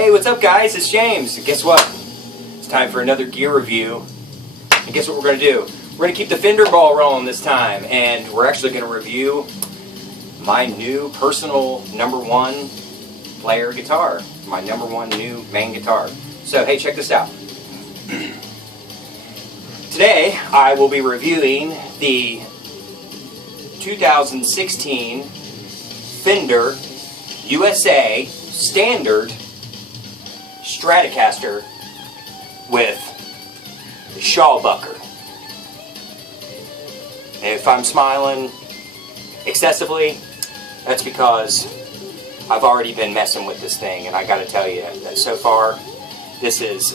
Hey, what's up guys? It's James. And guess what? It's time for another gear review. And guess what we're going to do? We're going to keep the Fender ball rolling this time. And we're actually going to review my new personal #1 player guitar. My #1 new main guitar. So, hey, check this out. Today, I will be reviewing the 2016 Fender USA Standard Stratocaster with the Shawbucker. And if I'm smiling excessively, that's because I've already been messing with this thing, and I gotta tell you that so far this is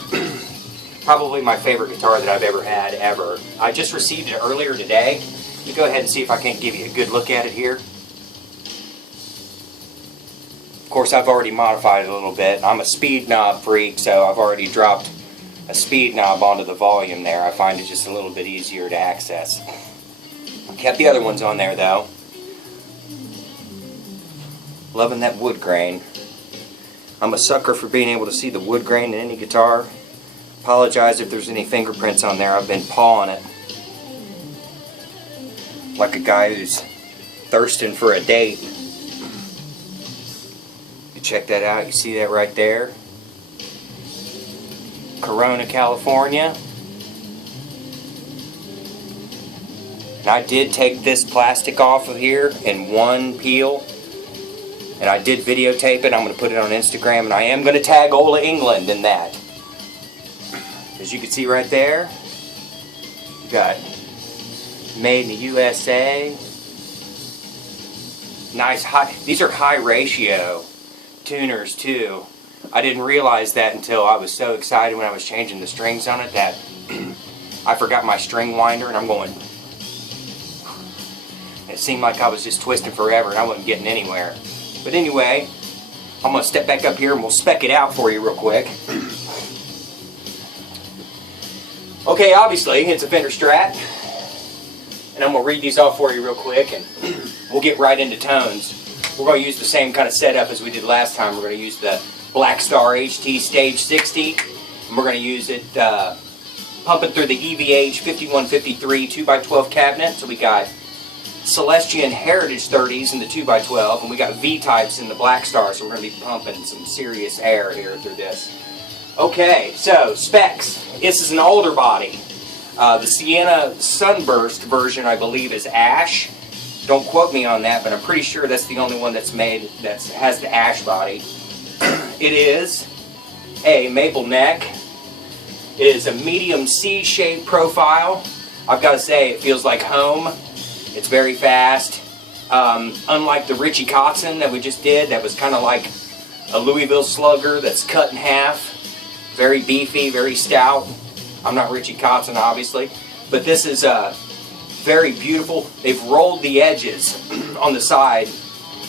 probably my favorite guitar that I've ever had, ever. I just received it earlier today. You go ahead and see if I can't give you a good look at it here. Of course, I've already modified it a little bit. I'm a speed knob freak, so I've already dropped a speed knob onto the volume there. I find it just a little bit easier to access. Kept the other ones on there though. Loving that wood grain. I'm a sucker for being able to see the wood grain in any guitar. Apologize if there's any fingerprints on there. I've been pawing it like a guy who's thirsting for a date. You check that out. You see that right there? Corona, California. And I did take this plastic off of here in one peel. And I did videotape it. I'm going to put it on Instagram. And I am going to tag Ola England in that. As you can see right there, you got made in the USA. Nice high. These are high ratio tuners too. I didn't realize that until I was so excited when I was changing the strings on it that I forgot my string winder, and I'm going. It seemed like I was just twisting forever and I wasn't getting anywhere. But anyway, I'm going to step back up here and we'll spec it out for you real quick. Okay, obviously it's a Fender Strat, and I'm going to read these off for you real quick, and we'll get right into tones. We're going to use the same kind of setup as we did last time. We're going to use the Black Star HT Stage 60, and we're going to use it pumping through the EVH 5153 2x12 cabinet. So we got Celestian Heritage 30s in the 2x12, and we got V-types in the Black Star, so we're going to be pumping some serious air here through this. Okay, so specs. This is an older body. The Sienna Sunburst version, I believe, is ash. Don't quote me on that, but I'm pretty sure that's the only one that's made that has the ash body. It is a maple neck. It is a medium C-shaped profile. I've got to say, it feels like home. It's very fast. Unlike the Richie Kotzen that we just did, that was kind of like a Louisville Slugger that's cut in half. Very beefy, very stout. I'm not Richie Kotzen, obviously, but this is very beautiful. They've rolled the edges on the side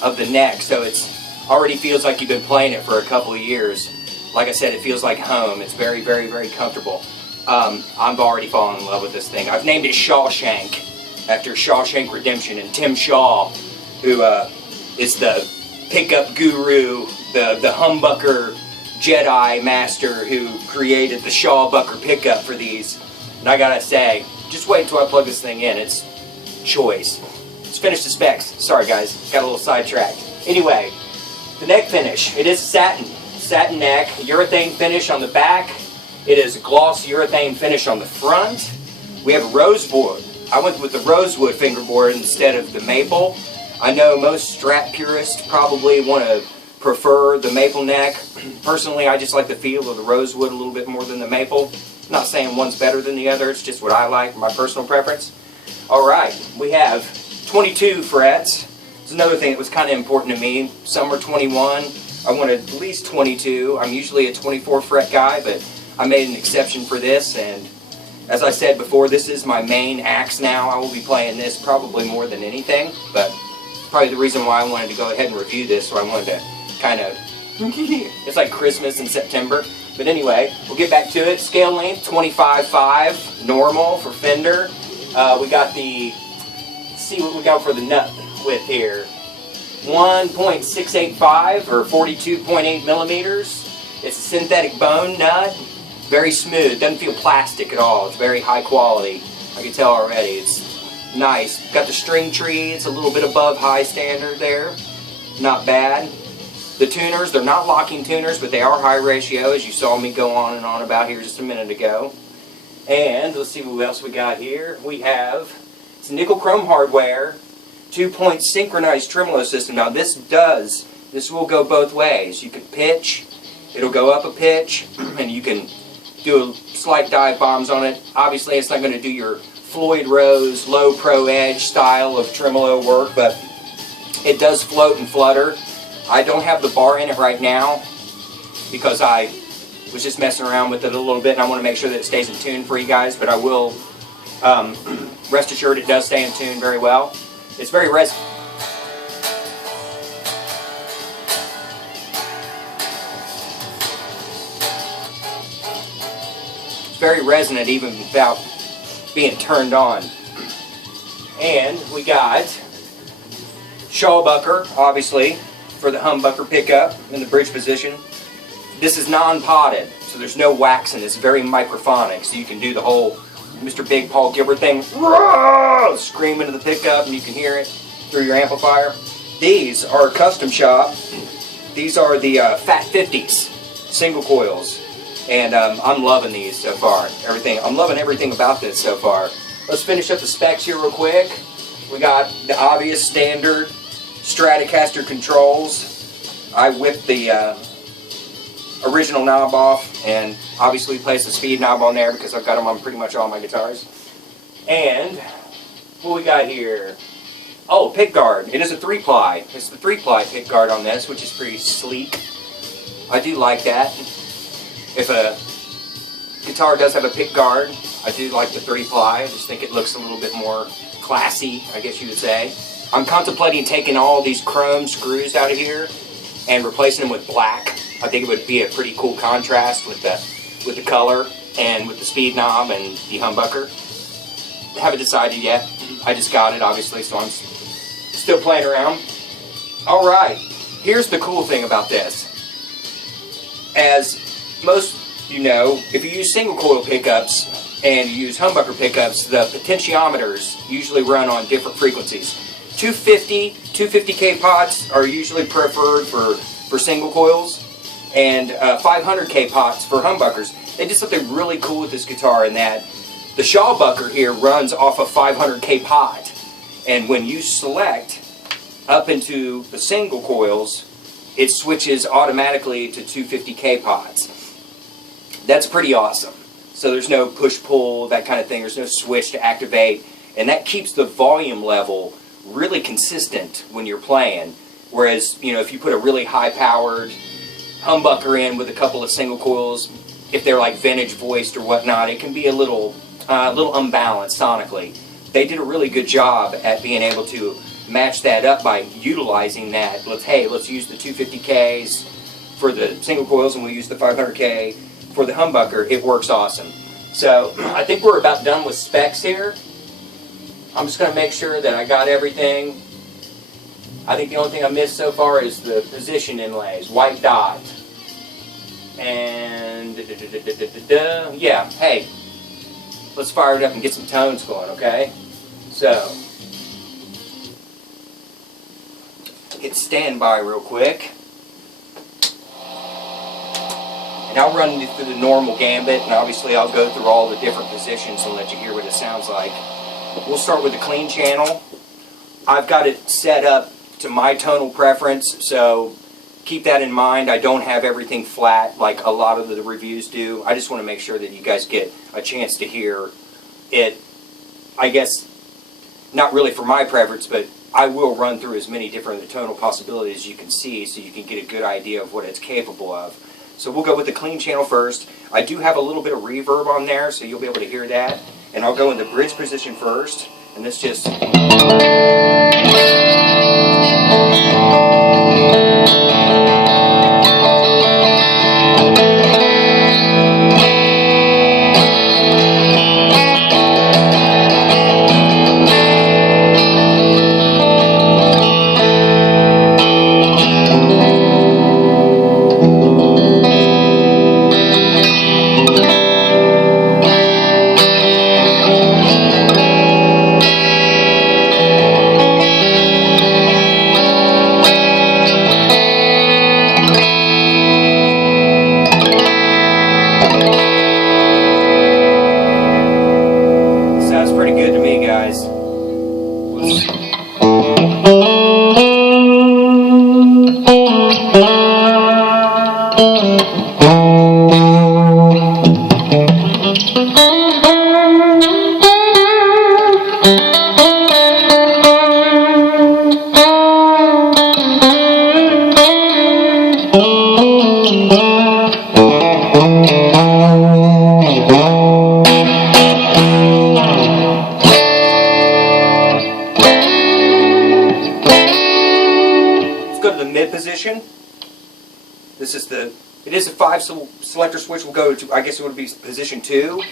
of the neck, so it's already feels like you've been playing it for a couple of years. Like I said, it feels like home. It's very, very, very comfortable. I've already fallen in love with this thing. I've named it Shawshank after Shawshank Redemption and Tim Shaw, who is the pickup guru, the humbucker Jedi master who created the Shawbucker pickup for these. And I gotta say, just wait until I plug this thing in. It's choice. Let's finish the specs. Sorry guys, got a little sidetracked. Anyway, the neck finish. It is satin neck, urethane finish on the back. It is a gloss urethane finish on the front. We have rosewood. I went with the rosewood fingerboard instead of the maple. I know most Strat purists probably want to prefer the maple neck. Personally, I just like the feel of the rosewood a little bit more than the maple. I'm not saying one's better than the other, it's just what I like, my personal preference. Alright, we have 22 frets. It's another thing that was kind of important to me. Some are 21. I wanted at least 22. I'm usually a 24 fret guy, but I made an exception for this, and as I said before, this is my main axe now. I will be playing this probably more than anything, but probably the reason why I wanted to go ahead and review this, so I wanted to kind of, it's like Christmas in September. But anyway, we'll get back to it. Scale length, 25.5, normal for Fender. We got the, let's see what we got for the nut width here. 1.685 or 42.8 millimeters. It's a synthetic bone nut, very smooth, doesn't feel plastic at all. It's very high quality. I can tell already. It's nice. Got the string tree, it's a little bit above high standard there. Not bad. The tuners, they're not locking tuners, but they are high ratio, as you saw me go on and on about here just a minute ago. And let's see what else we got here. We have, it's nickel chrome hardware, 2-point synchronized tremolo system. Now this will go both ways. You can pitch, it'll go up a pitch, and you can do a slight dive bombs on it. Obviously it's not going to do your Floyd Rose low pro edge style of tremolo work, but it does float and flutter. I don't have the bar in it right now because I was just messing around with it a little bit and I want to make sure that it stays in tune for you guys, but I will rest assured it does stay in tune very well. It's very resonant even without being turned on. And we got Shawbucker, obviously, for the humbucker pickup in the bridge position. This is non-potted, so there's no wax in it. It's very microphonic, so you can do the whole Mr. Big Paul Gilbert thing, scream into the pickup and you can hear it through your amplifier. These are custom shop. These are the Fat 50s single coils, and I'm loving these so far. I'm loving everything about this so far. Let's finish up the specs here real quick. We got the obvious standard Stratocaster controls. I whipped the original knob off and obviously placed the speed knob on there because I've got them on pretty much all my guitars. And what we got here? Oh, pick guard. It is a 3-ply. It's the 3-ply pick guard on this, which is pretty sleek. I do like that. If a guitar does have a pick guard, I do like the 3-ply. I just think it looks a little bit more classy, I guess you would say. I'm contemplating taking all these chrome screws out of here and replacing them with black. I think it would be a pretty cool contrast with the color and with the speed knob and the humbucker. Haven't decided yet. I just got it, obviously, so I'm still playing around. Alright, here's the cool thing about this. As most you know, if you use single coil pickups and you use humbucker pickups, the potentiometers usually run on different frequencies. 250K pots are usually preferred for single coils, and 500K pots for humbuckers. They did something really cool with this guitar in that the Shawbucker here runs off a 500K pot, and when you select up into the single coils, it switches automatically to 250K pots. That's pretty awesome. So there's no push-pull, that kind of thing. There's no switch to activate, and that keeps the volume level really consistent when you're playing. Whereas, you know, if you put a really high-powered humbucker in with a couple of single coils, if they're like vintage voiced or whatnot, it can be a little unbalanced sonically. They did a really good job at being able to match that up by utilizing that. Let's use the 250Ks for the single coils and we'll use the 500K for the humbucker. It works awesome. So I think we're about done with specs here. I'm just going to make sure that I got everything. I think the only thing I missed so far is the position inlays, white dot. And yeah, hey, let's fire it up and get some tones going, okay? So, hit standby real quick. And I'll run you through the normal gambit, and obviously I'll go through all the different positions and let you hear what it sounds like. We'll start with the clean channel. I've got it set up to my tonal preference, so keep that in mind. I don't have everything flat like a lot of the reviews do. I just want to make sure that you guys get a chance to hear it. I guess not really for my preference, but I will run through as many different tonal possibilities as you can see so you can get a good idea of what it's capable of. So we'll go with the clean channel first. I do have a little bit of reverb on there, so you'll be able to hear that. And I'll go in the bridge position first, and this just... mid position. This is the, it is a 5 selector switch. We'll go to, I guess it would be position 2.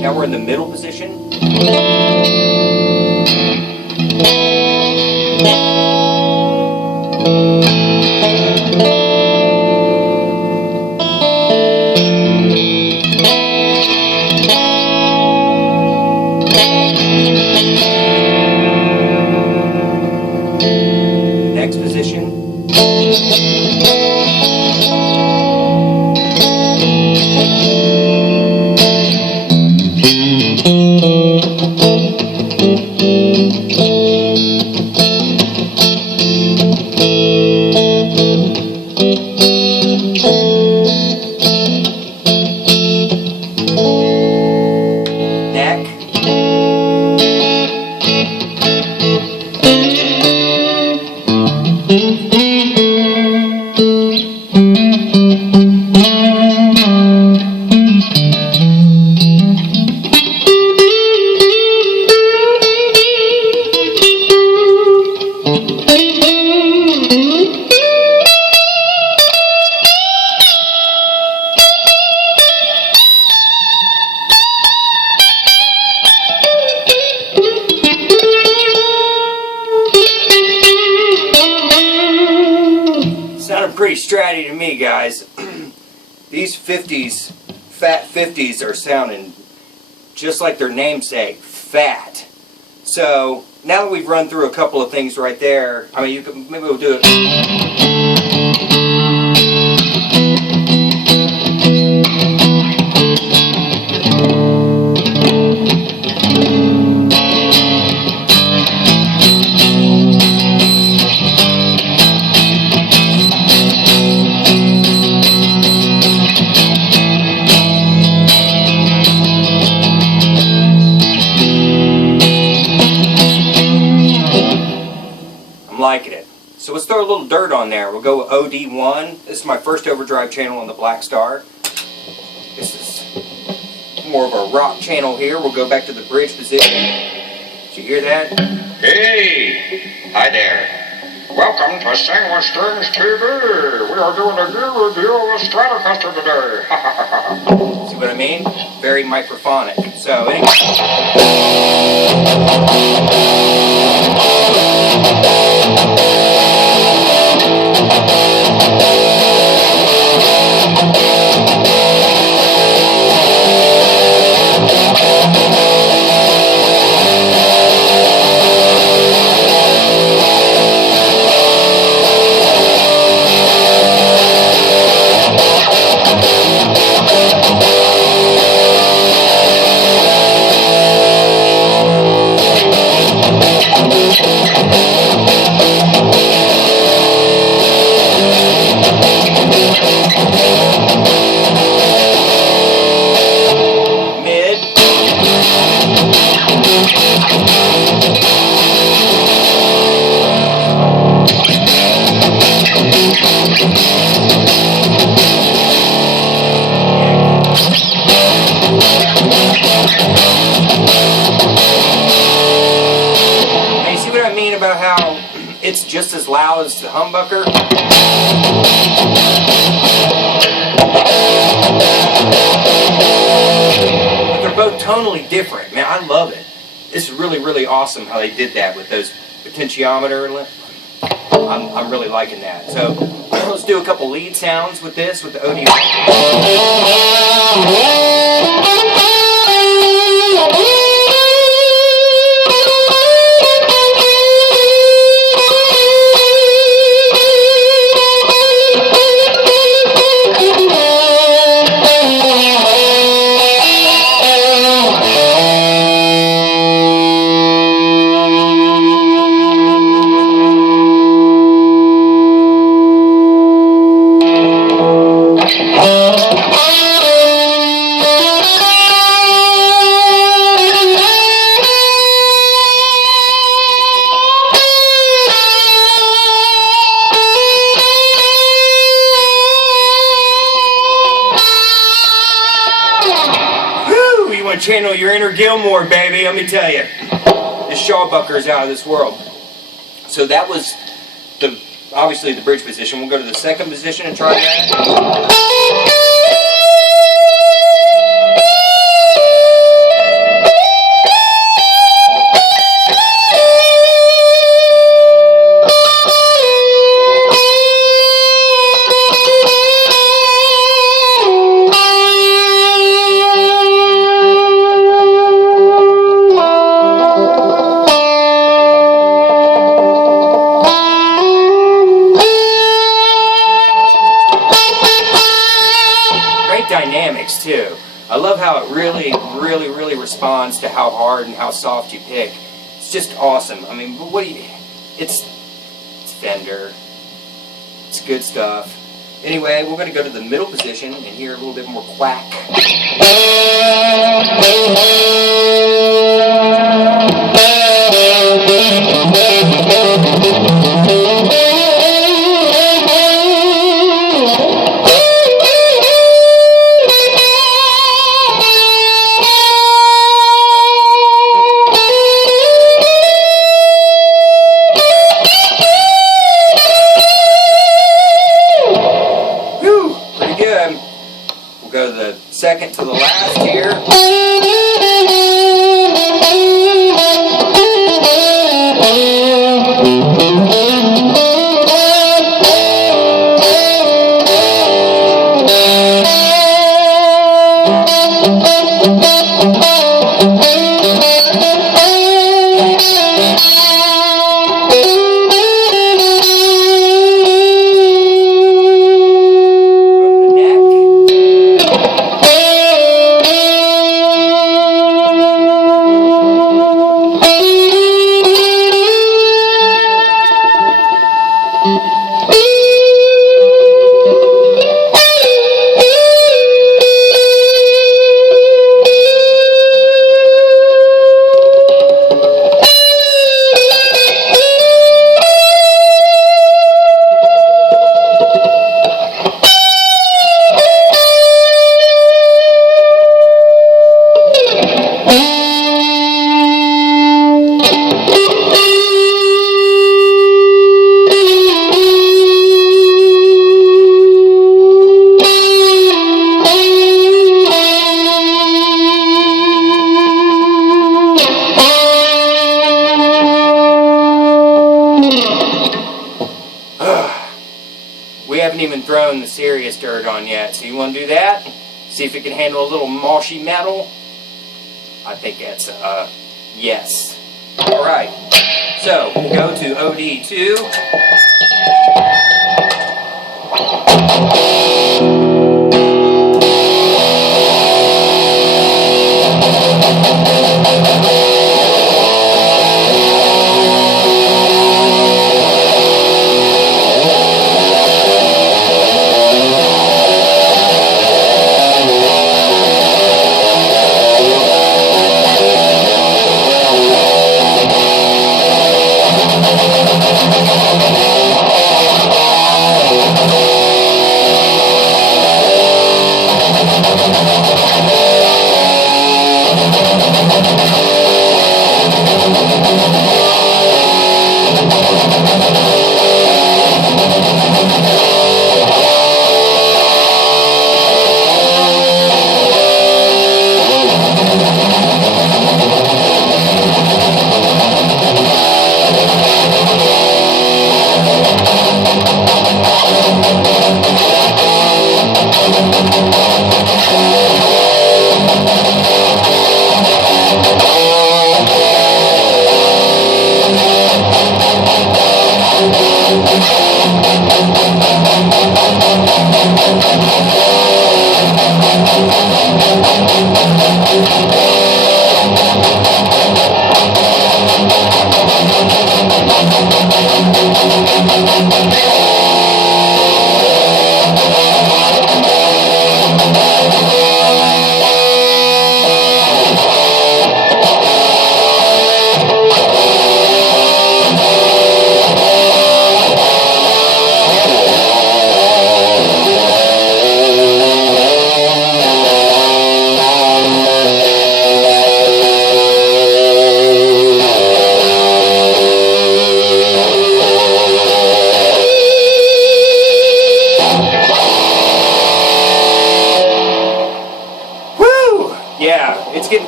Now we're in the middle position. Next position. Sounded pretty stratty to me, guys. These 50s, fat 50s, are sounding just like their namesake, fat. So now that we've run through a couple of things right there, I mean, maybe we'll do it. Liking it. So let's throw a little dirt on there. We'll go with OD1. This is my first overdrive channel on the Black Star. This is more of a rock channel here. We'll go back to the bridge position. Did you hear that? Hey! Hi there. Welcome to Sing with Strings TV. We are doing a new review of a Stratocaster today. See what I mean? Very microphonic. So anyway. About how it's just as loud as the humbucker. But they're both tonally different. Man, I love it. It's really, really awesome how they did that with those potentiometer. I'm really liking that. So let's do a couple lead sounds with this, with the OD. channel your inner Gilmore, baby, let me tell you. This Shawbucker is out of this world. So that was obviously the bridge position. We'll go to the second position and try that. Dynamics too. I love how it really responds to how hard and how soft you pick. It's just awesome. I mean, what do you? It's Fender. It's good stuff. Anyway, we're going to go to the middle position and hear a little bit more quack. Go to the second to the last here. We haven't even thrown the serious dirt on yet, so you want to do that? See if it can handle a little moshy metal? I think that's a yes. Alright, so we'll go to OD2.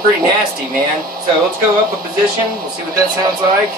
pretty nasty, man. So let's go up a position. We'll see what that sounds like.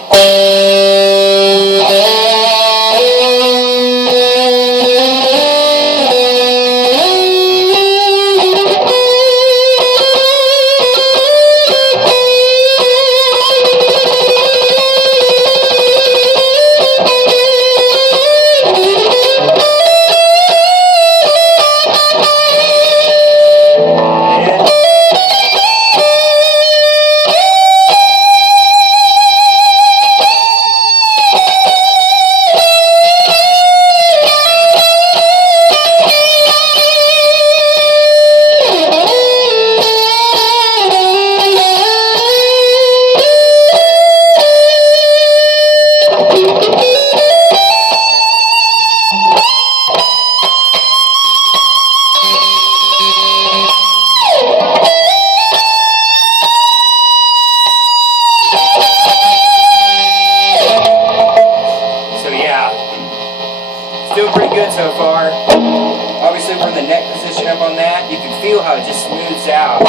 Doing pretty good so far. Obviously we're in the neck position up on that. You can feel how it just smooths out.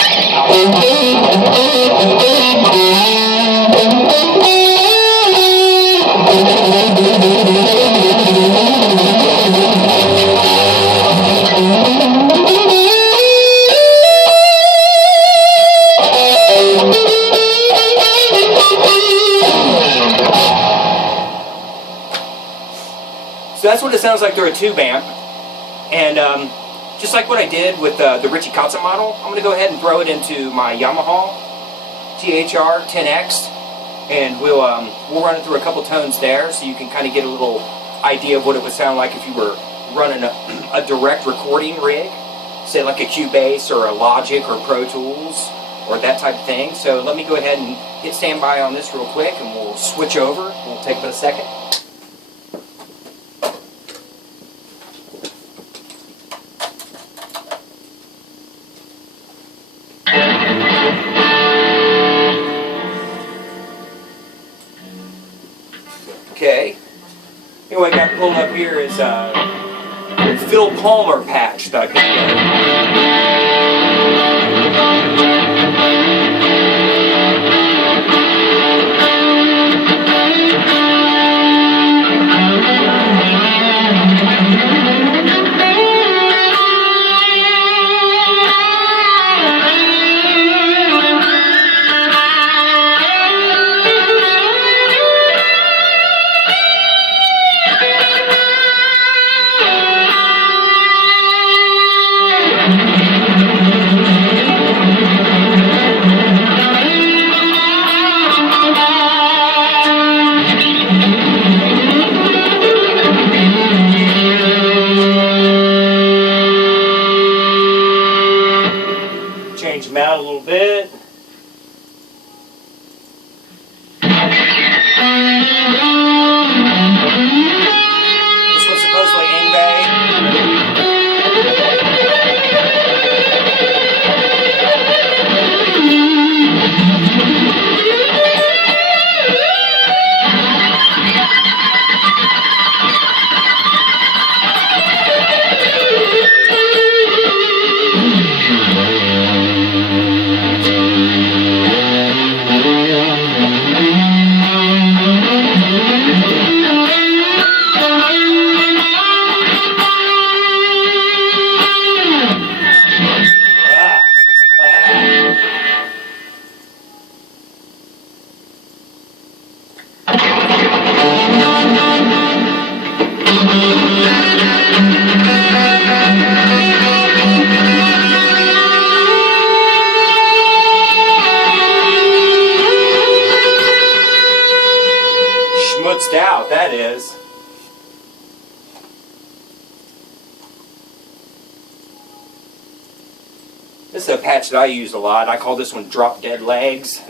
So that's what it sounds like through a tube amp. And just like what I did with the Richie Kotzen model, I'm going to go ahead and throw it into my Yamaha THR 10X, and we'll run it through a couple tones there, so you can kind of get a little idea of what it would sound like if you were running a direct recording rig, say like a Cubase or a Logic or Pro Tools or that type of thing. So let me go ahead and hit standby on this real quick, and we'll switch over. We'll take about a second. Okay. Anyway, I got pulled up here is a Phil Palmer patch that I put together. Change them out a little bit. This one's supposedly Ingve. Schmutzed out, that is. This is a patch that I use a lot. I call this one Drop Dead Legs.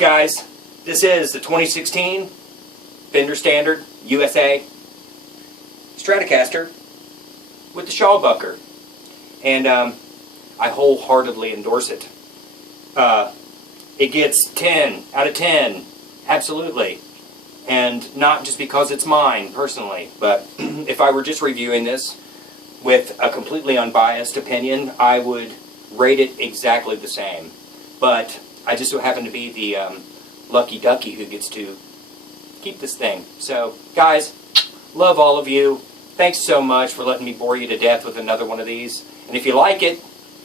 guys, this is the 2016 Fender Standard USA Stratocaster with the Shawbucker. And I wholeheartedly endorse it. It gets 10 out of 10, absolutely. And not just because it's mine, personally, but if I were just reviewing this with a completely unbiased opinion, I would rate it exactly the same. But I just so happen to be the lucky ducky who gets to keep this thing. So, guys, love all of you. Thanks so much for letting me bore you to death with another one of these. And if you like it,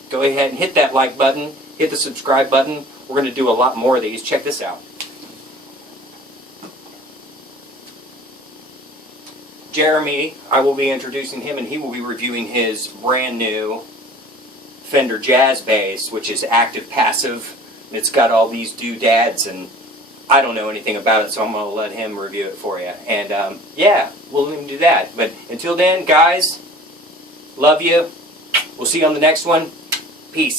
go ahead and hit that like button, hit the subscribe button. We're going to do a lot more of these. Check this out. Jeremy, I will be introducing him, and he will be reviewing his brand new Fender Jazz Bass, which is active passive. And it's got all these doodads, and I don't know anything about it, so I'm going to let him review it for you. And yeah, we'll even do that. But until then, guys, love you. We'll see you on the next one. Peace.